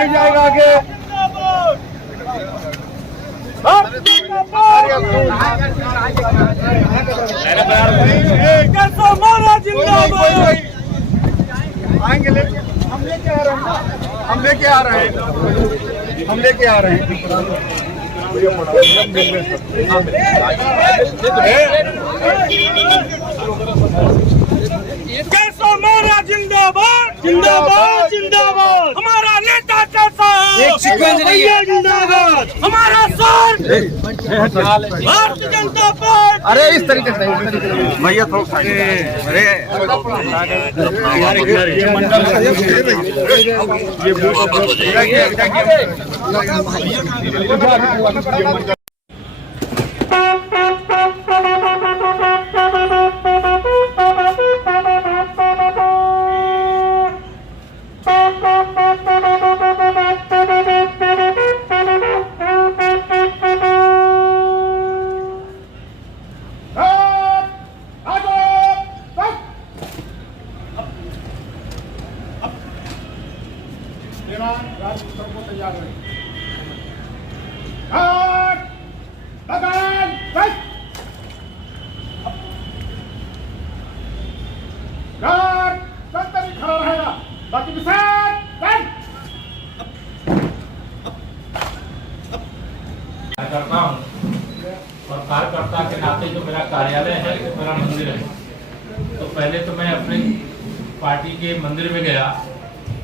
नहीं जाएगा आगे। आएंगे लेके, हम लेके आ रहे हैं, हम लेके आ रहे हैं, हम लेके आ रहे हैं। कैसा मारा जिंदाबाद जिंदाबाद जिंदाबाद, हमारा नेता कैसा भैया जिंदाबाद, हमारा सर भारतीय जनता पार्टी। अरे इस तरीके से भैया थोड़ा अरे ये मंडल तैयार है। खड़ा रहेगा बाकी करता हूँ और कार्यकर्ता के नाते जो मेरा कार्यालय है वो मेरा मंदिर है। तो पहले तो मैं अपने पार्टी के मंदिर में गया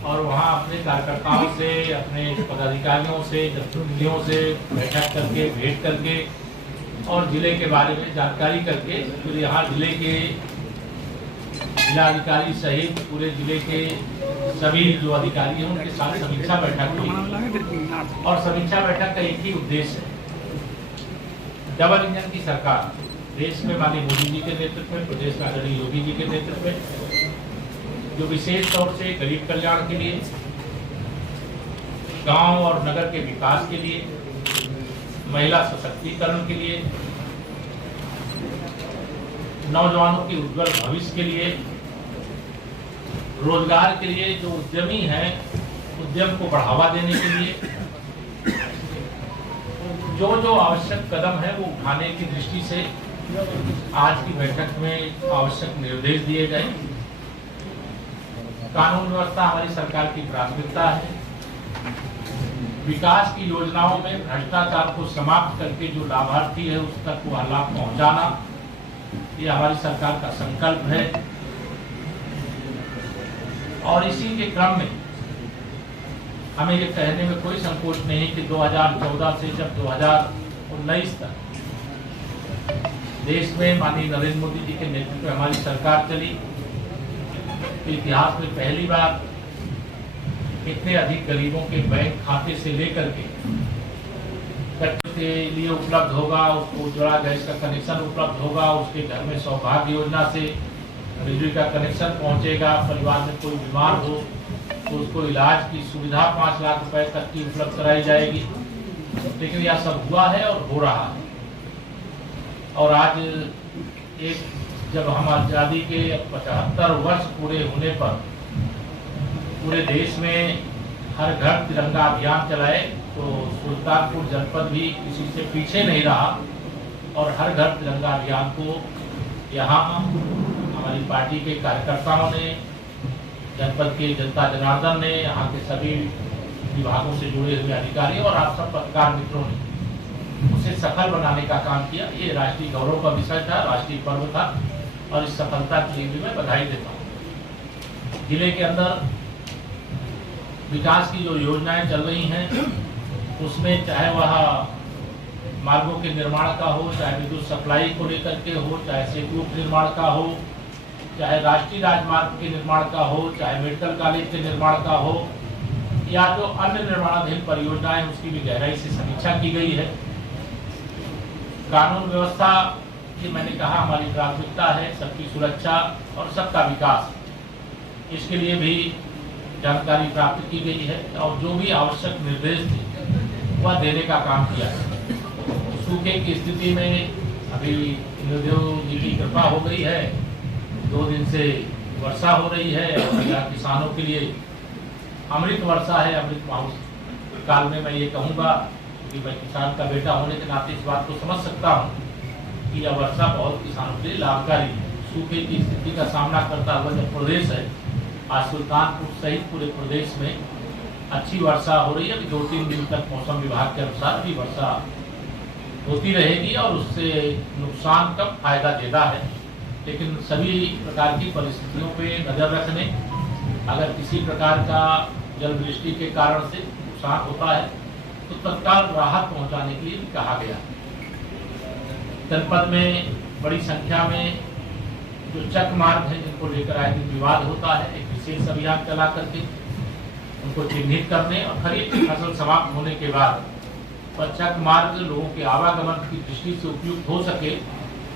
और वहाँ अपने कार्यकर्ताओं से, अपने पदाधिकारियों से, जनप्रतिनिधियों से बैठक करके, भेंट करके और जिले के बारे में जानकारी करके फिर यहाँ जिले के जिलाधिकारी सहित पूरे जिले के सभी जो अधिकारी हैं उनके साथ समीक्षा बैठक हुई। और समीक्षा बैठक का एक ही उद्देश्य है, डबल इंजन की सरकार देश में माननीय मोदी जी के नेतृत्व में, प्रदेश में आदरणीय योगी जी के नेतृत्व में, जो विशेष तौर से गरीब कल्याण के लिए, गांव और नगर के विकास के लिए, महिला सशक्तिकरण के लिए, नौजवानों के उज्जवल भविष्य के लिए, रोजगार के लिए, जो उद्यमी हैं उद्यम को बढ़ावा देने के लिए जो जो आवश्यक कदम है वो उठाने की दृष्टि से आज की बैठक में आवश्यक निर्देश दिए गए। कानून व्यवस्था हमारी सरकार की प्राथमिकता है। विकास की योजनाओं में भ्रष्टाचार को समाप्त करके जो लाभार्थी है उस तक वो लाभ पहुंचाना, ये हमारी सरकार का संकल्प है। और इसी के क्रम में हमें ये कहने में कोई संकोच नहीं कि 2014 से जब 2019 तक देश में माननीय नरेंद्र मोदी जी के नेतृत्व में हमारी सरकार चली, इतिहास में पहली बार इतने अधिक गरीबों के बैंक खाते से लेकर के लिए उपलब्ध होगा, उसको उज्ज्वला गैस का कनेक्शन उपलब्ध होगा, उसके घर में सौभाग्य योजना से बिजली का कनेक्शन पहुंचेगा, परिवार में कोई बीमार हो तो उसको इलाज की सुविधा 5 लाख रुपए तक की उपलब्ध कराई जाएगी। लेकिन यह सब हुआ है और हो रहा है। और आज एक जब हम आज़ादी के 75 वर्ष पूरे होने पर पूरे देश में हर घर तिरंगा अभियान चलाए तो सुल्तानपुर जनपद भी किसी से पीछे नहीं रहा और हर घर तिरंगा अभियान को यहाँ हमारी पार्टी के कार्यकर्ताओं ने, जनपद के जनता जनार्दन ने, यहाँ के सभी विभागों से जुड़े हुए अधिकारी और आप सब पत्रकार मित्रों ने उसे सफल बनाने का काम किया। ये राष्ट्रीय गौरव का विषय था, राष्ट्रीय पर्व था और इस सफलता के लिए भी मैं बधाई देता हूँ। जिले के अंदर विकास की जो योजनाएं चल रही हैं उसमें चाहे वह मार्गों के निर्माण का हो, चाहे विद्युत सप्लाई को लेकर के हो, चाहे सेतु निर्माण का हो, चाहे राष्ट्रीय राजमार्ग के निर्माण का हो, चाहे मेडिकल कॉलेज के निर्माण का हो या जो अन्य निर्माणाधीन परियोजनाएं उसकी भी गहराई से समीक्षा की गई है। कानून व्यवस्था की मैंने कहा हमारी प्राथमिकता है, सबकी सुरक्षा और सबका विकास, इसके लिए भी जानकारी प्राप्त की गई है और जो भी आवश्यक निर्देश थे वह देने का काम किया है। सूखे की स्थिति में अभी इंद्रदेव जी की कृपा हो गई है, 2 दिन से वर्षा हो रही है और किसानों के लिए अमृत वर्षा है, अमृत तत्काल में मैं ये कहूँगा कि मैं किसान का बेटा होने के नाते इस बात को समझ सकता हूँ कि यह वर्षा बहुत किसानों के लिए लाभकारी है। सूखे की स्थिति का सामना करता हुआ जो प्रदेश है, आज सुल्तानपुर सहित पूरे प्रदेश में अच्छी वर्षा हो रही है। अभी 2-3 दिन तक मौसम विभाग के अनुसार भी वर्षा होती रहेगी और उससे नुकसान कम फायदा देता है। लेकिन सभी प्रकार की परिस्थितियों पे नज़र रखने, अगर किसी प्रकार का जल वृष्टि के कारण से नुकसान होता है तो तत्काल राहत पहुंचाने के लिए भी कहा गया। जनपद में बड़ी संख्या में जो चक मार्ग है जिनको लेकर आए दिन विवाद होता है, एक विशेष अभियान चला करके उनको चिन्हित करने और खरीफ की फसल समाप्त होने के बाद चक मार्ग लोगों के आवागमन की दृष्टि से उपयुक्त हो सके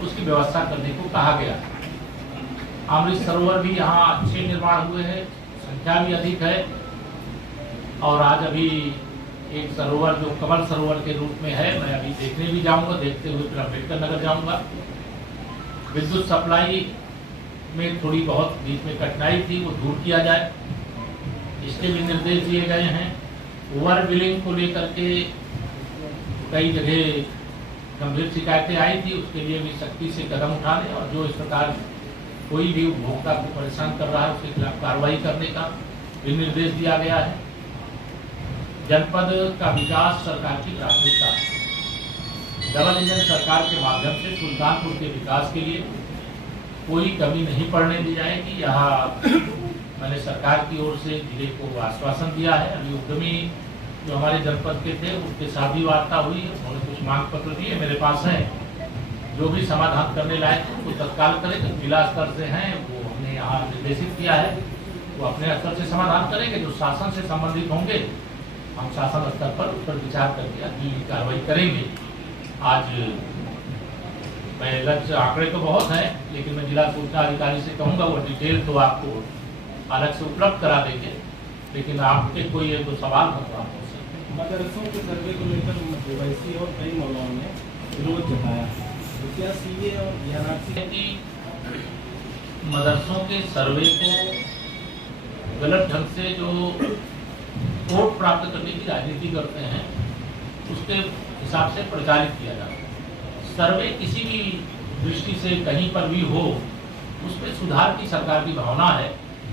उसकी व्यवस्था करने को कहा गया। अमृत सरोवर भी यहाँ अच्छे निर्माण हुए हैं, संख्या भी अधिक है और आज अभी एक सरोवर जो कमल सरोवर के रूप में है, मैं अभी देखने भी जाऊंगा, देखते हुए फिर अम्बेडकर नगर जाऊंगा। विद्युत सप्लाई में थोड़ी बहुत बीच में कठिनाई थी, वो दूर किया जाए, इसके भी निर्देश दिए गए हैं। ओवर बिलिंग को लेकर के कई जगह गंभीर शिकायतें आई थी, उसके लिए भी सख्ती से कदम उठाने और जो इस प्रकार कोई भी उपभोक्ता को परेशान कर रहा है उसके खिलाफ कार्रवाई करने का भी निर्देश दिया गया है। जनपद का विकास सरकार की प्राथमिकता है। डबल इंजन सरकार के माध्यम से सुल्तानपुर के विकास के लिए कोई कमी नहीं पड़ने दी जाएगी। यहाँ मैंने सरकार की ओर से जिले को आश्वासन दिया है। अभी उद्यमी जो हमारे जनपद के थे उनके साथ भी वार्ता हुई, उन्होंने कुछ मांग पत्र दिए मेरे पास हैं, जो भी समाधान करने लायक है वो तत्काल करें। जो जिला स्तर से हैं वो हमने यहाँ निर्देशित किया है, वो अपने स्तर से समाधान करेंगे। जो शासन से संबंधित होंगे हम शासन स्तर पर उस पर विचार करके अगली कार्रवाई करेंगे। आज मैं लक्ष्य आंकड़े तो बहुत हैं, लेकिन मैं जिला सूचना अधिकारी से कहूँगा वो डिटेल तो आपको अलग से उपलब्ध करा देंगे। लेकिन आपके कोई एक दो सवाल हो तो आप मदरसों के सर्वे को लेकर ओवैसी और कई मौलानाओं ने विरोध जताया, तो क्या सीए और बीआरआरसी की मदरसों के सर्वे को गलत ढंग से जो वोट प्राप्त करने की राजनीति करते हैं उसके हिसाब से प्रचारित किया जाता है। सर्वे किसी भी दृष्टि से कहीं पर भी हो उसमें सुधार की सरकार की भावना है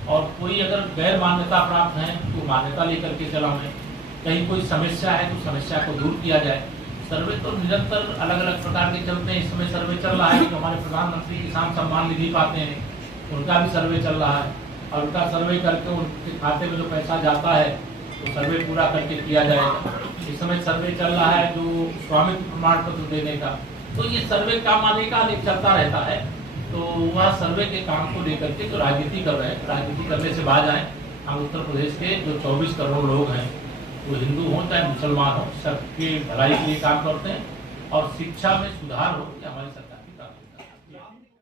और कोई अगर गैर मान्यता प्राप्त है तो मान्यता लेकर के चलाएं, कहीं कोई समस्या है तो समस्या को दूर किया जाए। सर्वे तो निरंतर अलग अलग प्रकार के चलते हैं। इस समय सर्वे चल रहा है कि हमारे प्रधानमंत्री किसान सम्मान निधि पाते हैं, उनका भी सर्वे चल रहा है और उनका सर्वे करके उनके खाते में जो पैसा जाता है तो सर्वे पूरा करके किया जाएगा। इस समय सर्वे चल रहा है जो स्वामित्व प्रमाण पत्र देने का, तो ये सर्वे काम आने का चलता रहता है। तो वह सर्वे के काम को लेकर के जो राजनीति कर रहे हैं, राजनीति करने से बाज आए। हम उत्तर प्रदेश के जो 24 करोड़ लोग हैं वो हिंदू हों चाहे मुसलमान हो, सबके भलाई के लिए काम करते हैं और शिक्षा में सुधार हो या